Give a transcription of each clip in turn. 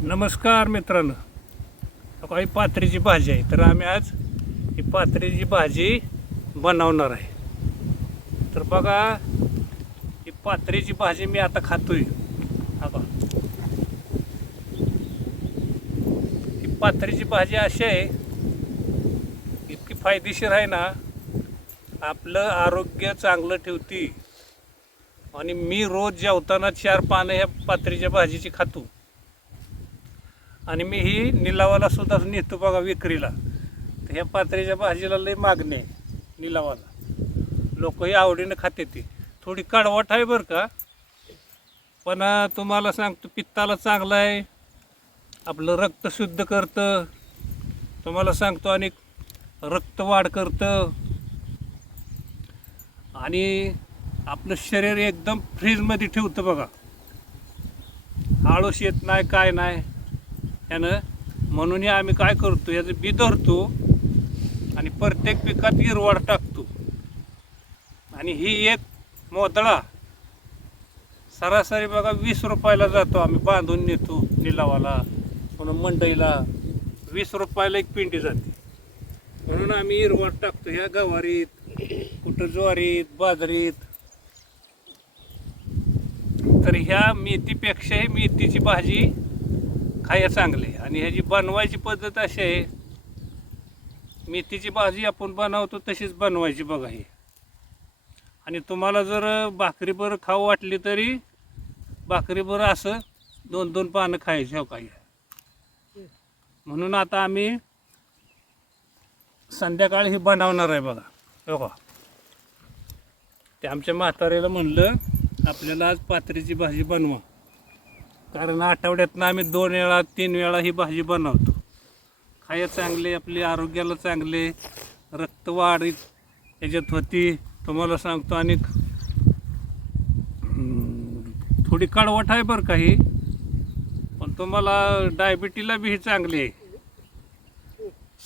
नमस्कार मित्रांनो, ही पात्रीची भाजी आहे. तर आम्ही आज ही पात्रीची भाजी बनवणार आहे. तर बघा, ही पात्रीची भाजी मी आता खातोय. बघा, ही पात्रीची भाजी अशी आहे, इतकी फायदेशीर आहे ना, आपलं आरोग्य चांगलं ठेवती. आणि मी रोज जेवताना 4 पानं ह्या पात्रीच्या भाजीची खातो. आणि मी ही निलावाला सुद्धा नेतो बघा विक्रीला. तर ह्या पात्रीच्या भाजीला लई मागणी आहे निलावाला. लोकही आवडीनं खाते. ती थोडी कडवट आहे बरं का, पण तुम्हाला सांगतो पित्ताला चांगलं आहे, आपलं रक्त शुद्ध करतं. तुम्हाला सांगतो आणि रक्त वाढ करतं आणि आपलं शरीर एकदम फ्रीजमध्ये ठेवतं बघा. आळस येत नाही, काय नाही यानं. म्हणून आम्ही काय करतो, याचं बी धरतो आणि प्रत्येक पिकात हिरवाड टाकतो. आणि ही एक मोदळा सरासरी बघा 20 रुपयाला जातो. आम्ही बांधून नेतो निलावाला, पुन्हा मंडईला 20 रुपयाला एक पिंडी जाते. म्हणून आम्ही हिरवाड टाकतो ह्या गवारीत, कुठं ज्वारीत, बाजरीत. तर ह्या मेथीपेक्षाही मेथीची भाजी खायला चांगली. आणि ह्याची बनवायची पद्धत अशी आहे, मेथीची भाजी आपण बनवतो तशीच बनवायची बघा ही. आणि तुम्हाला जर भाकरीबरोबर खाऊ वाटली तरी भाकरीबरोबर असं 2-2 पानं खायची हो काही. म्हणून आता आम्ही संध्याकाळी ही बनवणार आहे बघा. हो का, ते आमच्या म्हाताऱ्याला म्हणलं आपल्याला आज पात्रीची भाजी बनवा, कारण आठवड्यातनं आम्ही 2 वेळा 3 वेळा ही भाजी बनवतो. खायला चांगले, आपले आरोग्याला चांगले, रक्तवाढ याच्यात होती. तुम्हाला सांगतो. आणि थोडी कडवट आहे बरं काही, पण तुम्हाला डायबिटीला बी ही चांगली आहे.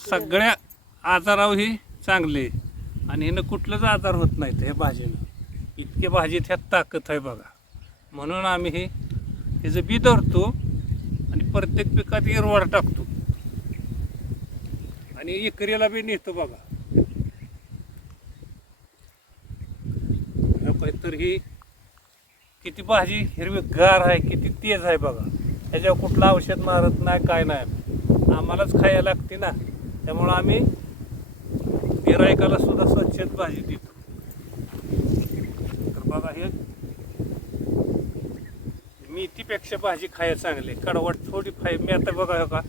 सगळ्या आजारावर ही चांगली आहे. आणि हिनं कुठलंच आजार होत नाहीत ह्या भाजीनं. इतके भाजीत ह्यात ताकद आहे बघा. म्हणून आम्ही हे ह्याचं बी धरतो आणि प्रत्येक पिकात हिरवाड टाकतो आणि एकरीला बी नेतो बघा. तर ही किती भाजी हिरवी गार आहे, किती तेज आहे बघा. ह्याच्यावर कुठलं औषध मारत नाही, काय नाही. आम्हालाच खायला लागते ना, त्यामुळं आम्ही गिऱ्हाईकाला सुद्धा स्वच्छच भाजी देतो. तर बघा, हे मेथीपेक्षा भाजी खायला चांगली, कडवट थोडी मी आता बघा हो का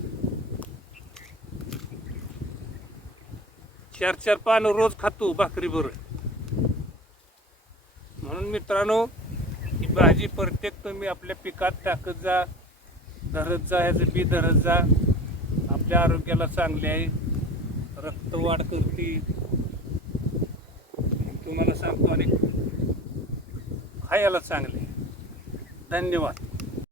4-4 पानं रोज खातो भाकरीबरोबर. म्हणून मित्रांनो, ही भाजी प्रत्येक तुम्ही आपल्या पिकात टाकत जा, धरत जा. ह्याचं बी धरत जा. आपल्या आरोग्याला चांगले आहे, रक्तवाढ करते. तुम्हाला सांगतो आणि खायला चांगले. धन्यवाद.